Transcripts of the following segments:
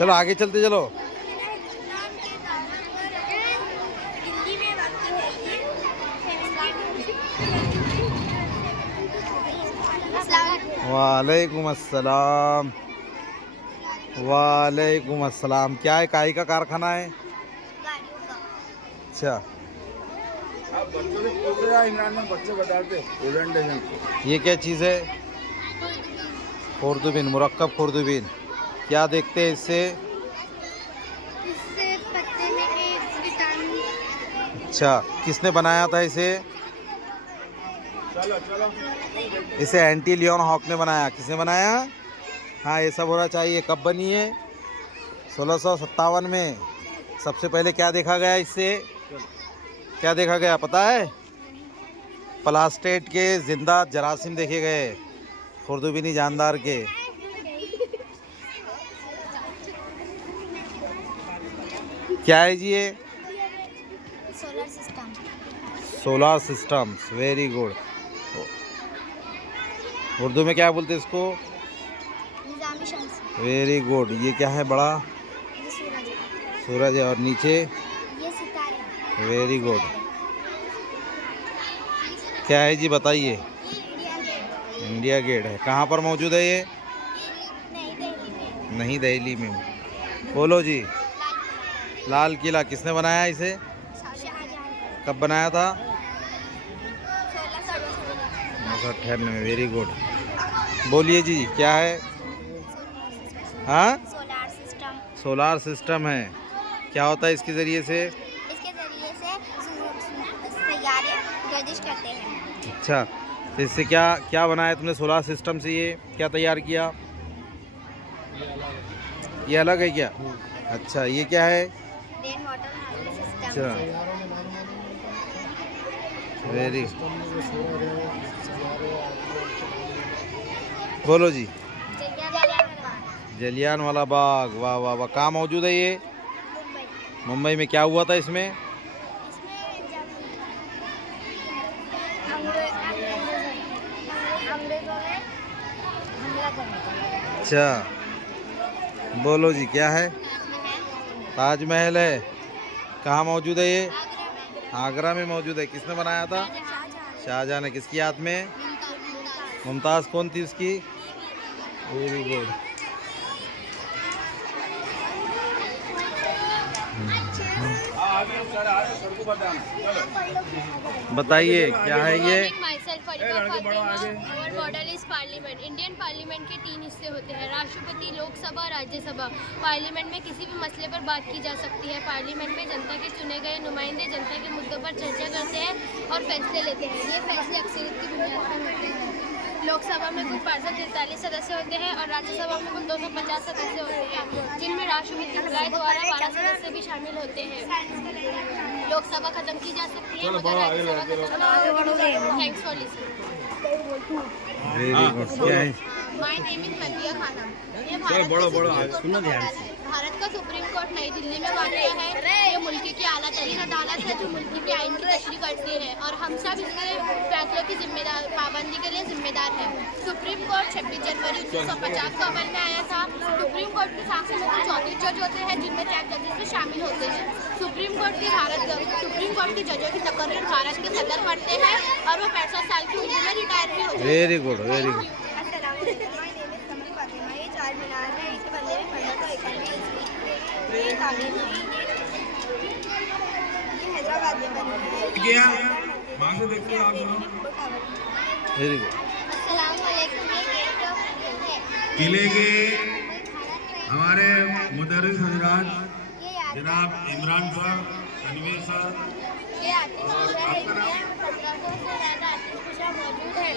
चलो आगे चलते चलो। वालेकुम अस्सलाम। वालेकुम अस्सलाम। क्या है, काई का कारखाना है? अच्छा, आप बच्चों से पूछ रहे हैं, इमरान में बच्चे बताते प्रेजेंटेशन। ये क्या चीज़ है? खुर्दबीन, मुरक्कब खुर्दबीन। क्या देखते हैं इससे? इससे पत्ते में एक विटामिन। अच्छा, किसने बनाया था इसे? चलो चलो इसे एंटी लियोन हॉक ने बनाया। किसने बनाया? हाँ, ये सब होना चाहिए। कब बनी है? 1657 में। सबसे पहले क्या देखा गया इससे? क्या देखा गया पता है? प्लास्टेट के जिंदा जरासीम देखे गए, खुर्दबीनी जानदार के। क्या है जी ये? Solar system. Solar systems, very good. Urdu में क्या बोलते हैं इसको? निज़ामी शम्स। Very good. ये क्या है बड़ा? ये सूरज है। सूरज है। और नीचे? ये सितारे हैं। Very good. क्या है जी बताइए? ये इंडिया गेट। इंडिया गेट है। कहाँ पर मौजूद है ये? ये नई दिल्ली में। नहीं, दिल्ली में। बोलो जी। लाल किला किसने बनाया इसे? शाहजहां। कब बनाया था? 1658। 1958 में। Very good. बोलिए जी, क्या है? हाँ, सोलर सिस्टम। सोलार सिस्टम है। क्या होता है इसके ज़रिए से? इसके ज़रिए से सैयारे गर्दिश करते हैं। अच्छा, तो इससे क्या क्या बनाया तुमने सोलार सिस्टम से? ये क्या तैयार किया? ये अलग है क्या? अच्छा, ये क्या है? रेन वाटर हार्वेस्टिंग अच्छा, सिस्टम। वेरी। बोलो जी। जलियान वाला बाग। वाह वाह वाह। कहाँ मौजूद है ये? मुंबई। मुंबई में। क्या हुआ था इसमें? इसमें जब अंग्रेजों ने हमला करा। अच्छा, बोलो जी, क्या है? ताजमहल है। कहाँ मौजूद है ये? आगरा में मौजूद है। किसने बनाया था? शाहजहां ने। किसकी याद में? मुमताज़ कौन थी उसकी? Very good. सबको बताना। बताइए क्या है ये? और model is parliament. Indian parliament के 3 हिस्से होते हैं, राष्ट्रपति, लोकसभा, राज्यसभा। पार्लियामेंट में किसी भी मसले पर बात की जा सकती है। पार्लियामेंट में जनता के चुने गए नुमाइंदे जनता के मुद्दों पर चर्चा करते हैं और फैसले लेते हैं। ये फैसले अक्सरियत की बुनियाद पर होते हैं। लोकसभा में कुल 43 सदस्य होते हैं और राज्यसभा में कुल 250 सदस्य होते हैं, जिनमें राष्ट्रपति बुलाए द्वारा 12 सदस्य भी शामिल होते हैं। लोकसभा खत्म की जा सकती है मगर राज्यसभा खत्म नहीं होती। Thanks for listening. Very good. क्या है? My name is मदिया Khanam. ये भारत का सुप्रीम कोर्ट नई दिल्ली में वाक़या है। ये मुल्क की आला तरीन अदालत है जो मुल्क के आइन की तशरीह करती है और हम सब इसके फैसलों की जिम्मेदार पाबंदी के लिए जिम्मेदार हैं। सुप्रीम कोर्ट 26 जनवरी 1950 को अमल में आया था। सुप्रीम कोर्ट की सांसों में 34 जज होते हैं जिनमें 4 जजेस भी शामिल होते हैं। सुप्रीम कोर्ट के जजों की तकरीर भारत के सदर पढ़ते हैं और वो 65 साल की उम्र में रिटायर भी होते हैं। Very good, very good. ये चार मीनार है, इसके बदले में पढ़ना तो एक ये तामीर हुई। ये हैदराबाद में बनी है। क्या वहाँ से देखते हो आप लोग? Very good. अस्सलाम वालेकुम। ये गेट ऑफ है। किले के हमारे मुदर्रिस हजरात ये याद जनाब इमरान सर, तनवीर सर, ये आतिशफशा है। 1500 से ज़्यादा आतिशफशा मौजूद है।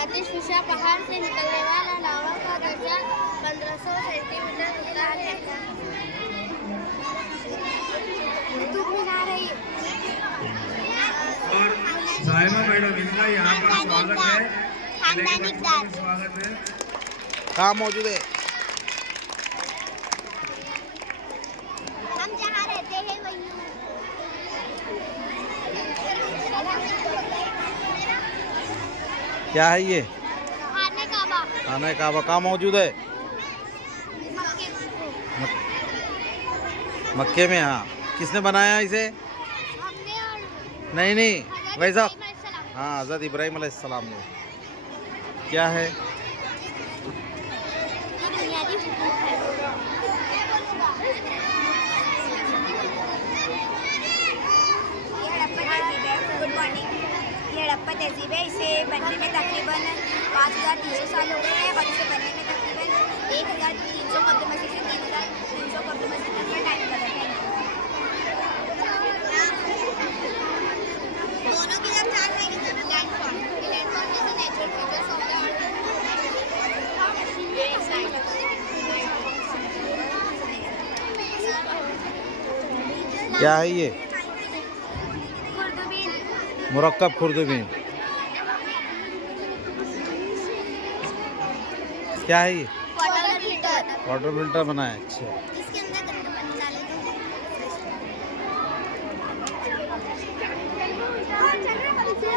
आतिशफशा पहाड़ से निकलने वाला लावा का दर्जा 1500 सेंटीमीटर होता है। कुतुब मीनार है ये। और साहिबा मैडम, इनका यहाँ पर स्वागत है। खानदानी दाद। स्वागत है। कहाँ मौजूद है? हम जहाँ रहते हैं वहीं। क्या है ये? खाने काबा। खाना काबा कहाँ मौजूद है? मक्के में। मक्के में, हाँ। किसने बनाया इसे? हमने और नहीं नहीं, वैसा, इब्राहिम अलैहिस्सलाम। हाँ, हज़रत इब्राहिम अलैहिस्सलाम ने। क्या है? ये बुनियादी हुकूक है। ये हड़प्पा तहजीब है। Good morning. ये हड़प्पा तहजीब है। इसे बनने में तकरीबन 5300 साल हो गए हैं और इसे बनने में तकरीबन 1300 कब्र मस्जिद से 3300 कब्र मस्जिद तक का टाइम लगा। दोनों की जब चार्ज आएगी तो landform is a natural features of the earth. क्या है ये? खुर्दबीन मुरक्कब खुर्दबीन। क्या है ये? Water filter. वाटर फिल्टर बनाया, अच्छा। इसके अंदर गंदा पानी डाले तो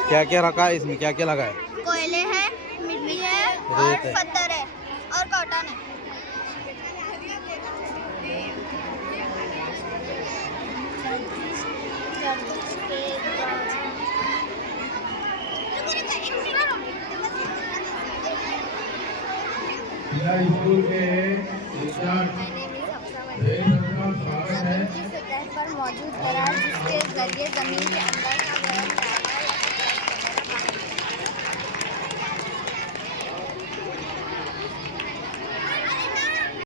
क्या क्या रखा है इसमें, क्या क्या लगा है? कोयले हैं, मिट्टी है और रेत है। पत्थर है और कॉटन है। स्कूल के इंचार्ज पर मौजूद दरार जिसके जरिए जमीन के अंदर का गर्म